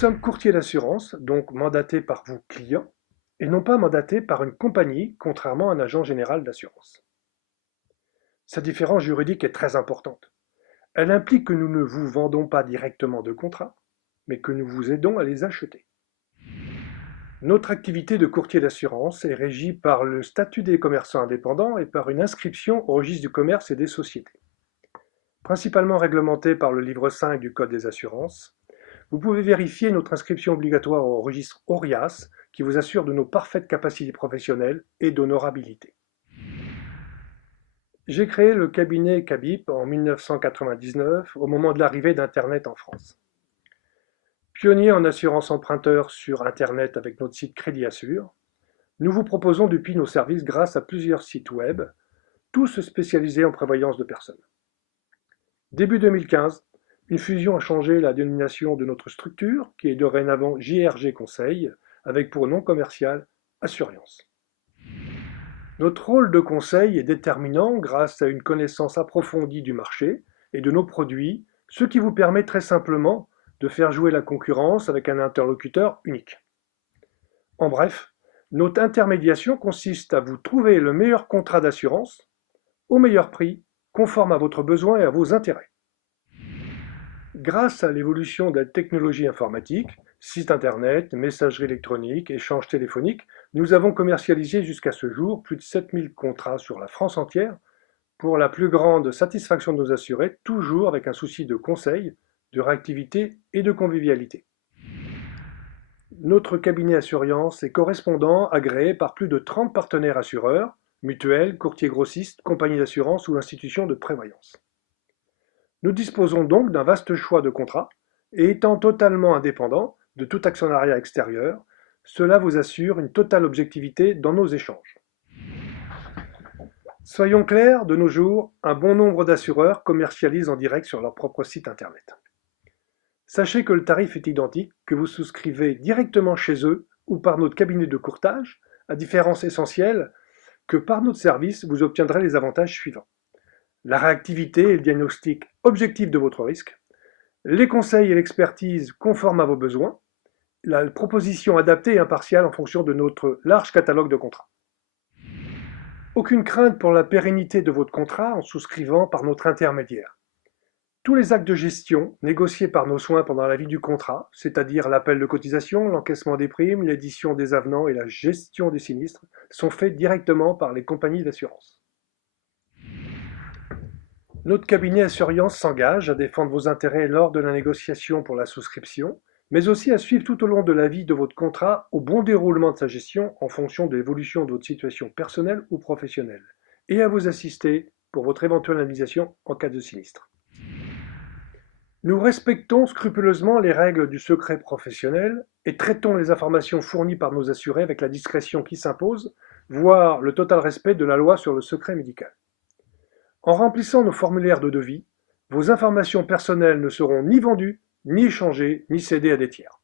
sommes courtiers d'assurance, donc mandatés par vous clients, et non pas mandatés par une compagnie, contrairement à un agent général d'assurance. Cette différence juridique est très importante. Elle implique que nous ne vous vendons pas directement de contrats, mais que nous vous aidons à les acheter. Notre activité de courtier d'assurance est régie par le statut des commerçants indépendants et par une inscription au registre du commerce et des sociétés. Principalement réglementée par le livre 5 du Code des assurances, vous pouvez vérifier notre inscription obligatoire au registre ORIAS qui vous assure de nos parfaites capacités professionnelles et d'honorabilité. J'ai créé le cabinet Cabip en 1999 au moment de l'arrivée d'Internet en France. Pionnier en assurance emprunteur sur Internet avec notre site Crédit Assure, nous vous proposons depuis nos services grâce à plusieurs sites web, tous spécialisés en prévoyance de personnes. Début 2015, une fusion a changé la dénomination de notre structure, qui est dorénavant JRG Conseil, avec pour nom commercial Assuriance. Notre rôle de conseil est déterminant grâce à une connaissance approfondie du marché et de nos produits, ce qui vous permet très simplement de faire jouer la concurrence avec un interlocuteur unique. En bref, notre intermédiation consiste à vous trouver le meilleur contrat d'assurance, au meilleur prix, conforme à votre besoin et à vos intérêts. Grâce à l'évolution de la technologie informatique, sites internet, messagerie électronique, échanges téléphoniques, nous avons commercialisé jusqu'à ce jour plus de 7000 contrats sur la France entière pour la plus grande satisfaction de nos assurés, toujours avec un souci de conseil, de réactivité et de convivialité. Notre cabinet Assuriance est correspondant agréé par plus de 30 partenaires assureurs, mutuelles, courtiers grossistes, compagnies d'assurance ou institutions de prévoyance. Nous disposons donc d'un vaste choix de contrats et étant totalement indépendants de tout actionnariat extérieur, cela vous assure une totale objectivité dans nos échanges. Soyons clairs, de nos jours, un bon nombre d'assureurs commercialisent en direct sur leur propre site internet. Sachez que le tarif est identique, que vous souscrivez directement chez eux ou par notre cabinet de courtage, à différence essentielle que par notre service, vous obtiendrez les avantages suivants. La réactivité et le diagnostic objectif de votre risque, les conseils et l'expertise conformes à vos besoins, la proposition adaptée et impartiale en fonction de notre large catalogue de contrats. Aucune crainte pour la pérennité de votre contrat en souscrivant par notre intermédiaire. Tous les actes de gestion négociés par nos soins pendant la vie du contrat, c'est-à-dire l'appel de cotisation, l'encaissement des primes, l'édition des avenants et la gestion des sinistres, sont faits directement par les compagnies d'assurance. Notre cabinet Assuriance s'engage à défendre vos intérêts lors de la négociation pour la souscription, mais aussi à suivre tout au long de la vie de votre contrat au bon déroulement de sa gestion en fonction de l'évolution de votre situation personnelle ou professionnelle, et à vous assister pour votre éventuelle indemnisation en cas de sinistre. Nous respectons scrupuleusement les règles du secret professionnel et traitons les informations fournies par nos assurés avec la discrétion qui s'impose, voire le total respect de la loi sur le secret médical. En remplissant nos formulaires de devis, vos informations personnelles ne seront ni vendues, ni échangées, ni cédées à des tiers.